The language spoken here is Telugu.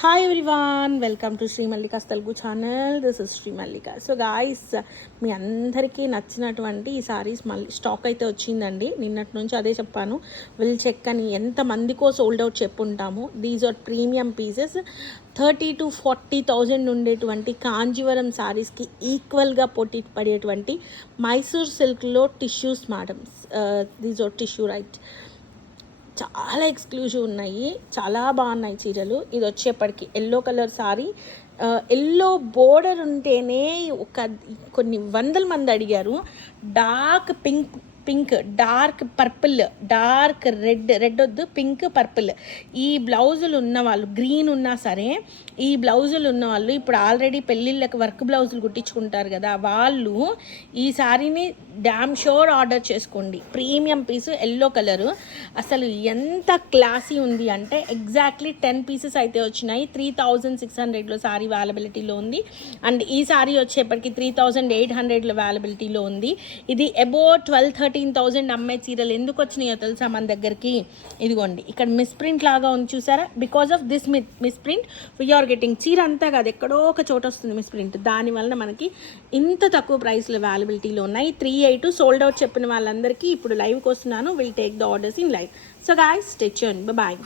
Hi everyone, welcome to Shri Mallika's Telugu channel. This is Shri Mallika. So guys, మీ అందరికీ నచ్చినటువంటి ఈ సారీస్ మళ్ళీ స్టాక్ అయితే వచ్చిందండి. నిన్నటి నుంచి అదే చెప్పాను, విల్ చెక్ అని. ఎంతమందికో సోల్డ్ అవుట్ చెప్పుంటాము. These are premium pieces. 30,000 to 40,000 ఉండేటువంటి కాంజీవరం సారీస్కి ఈక్వల్గా పోటీ పడేటువంటి మైసూర్ సిల్క్లో tissues madams. These are tissue right. చాలా ఎక్స్క్లూజివ్ ఉన్నాయి, చాలా బాగున్నాయి చీరలు. ఇది వచ్చేప్పటికి yellow colour sari. Yellow border ఉంటేనే కొన్ని వందల మంది అడిగారు. Dark pink, dark purple, dark red వద్దు, పింక్ పర్పుల్. ఈ బ్లౌజులు ఉన్నవాళ్ళు, గ్రీన్ ఉన్నా సరే ఈ బ్లౌజులు ఉన్నవాళ్ళు ఇప్పుడు ఆల్రెడీ పెళ్ళిళ్ళకి వర్క్ బ్లౌజులు కుట్టించుకుంటారు కదా, వాళ్ళు ఈ సారీని డ్యామ్ షోర్ ఆర్డర్ చేసుకోండి. ప్రీమియం పీసు, ఎల్లో కలరు. అసలు ఎంత క్లాసీ ఉంది అంటే ఎగ్జాక్ట్లీ 10 పీసెస్ అయితే వచ్చినాయి. 3,600లో సారీ అవైలబిలిటీలో ఉంది. అండ్ ఈ సారీ వచ్చేప్పటికి 3,800లో అవైలబిలిటీలో ఉంది. ఇది అబౌవ్ 12,000-13,000 అమ్మే చీరలు ఎందుకు వచ్చినాయో తెలుసా మన దగ్గరికి? ఇదిగోండి, ఇక్కడ మిస్ప్రింట్ లాగా ఉంది చూసారా? Because of this misprint we're getting. చీర అంతా కాదు, ఎక్కడో ఒక చోట వస్తుంది మిస్ప్రింట్. దానివల్ల మనకి ఇంత తక్కువ ప్రైస్లో అవైలబిలిటీలో ఉన్నాయి. 3,800 సోల్డ్ అవుట్ చెప్పిన వాళ్ళందరికీ ఇప్పుడు లైవ్కి వస్తున్నాను. Will take the orders in live. So guys, stay tuned. Bye.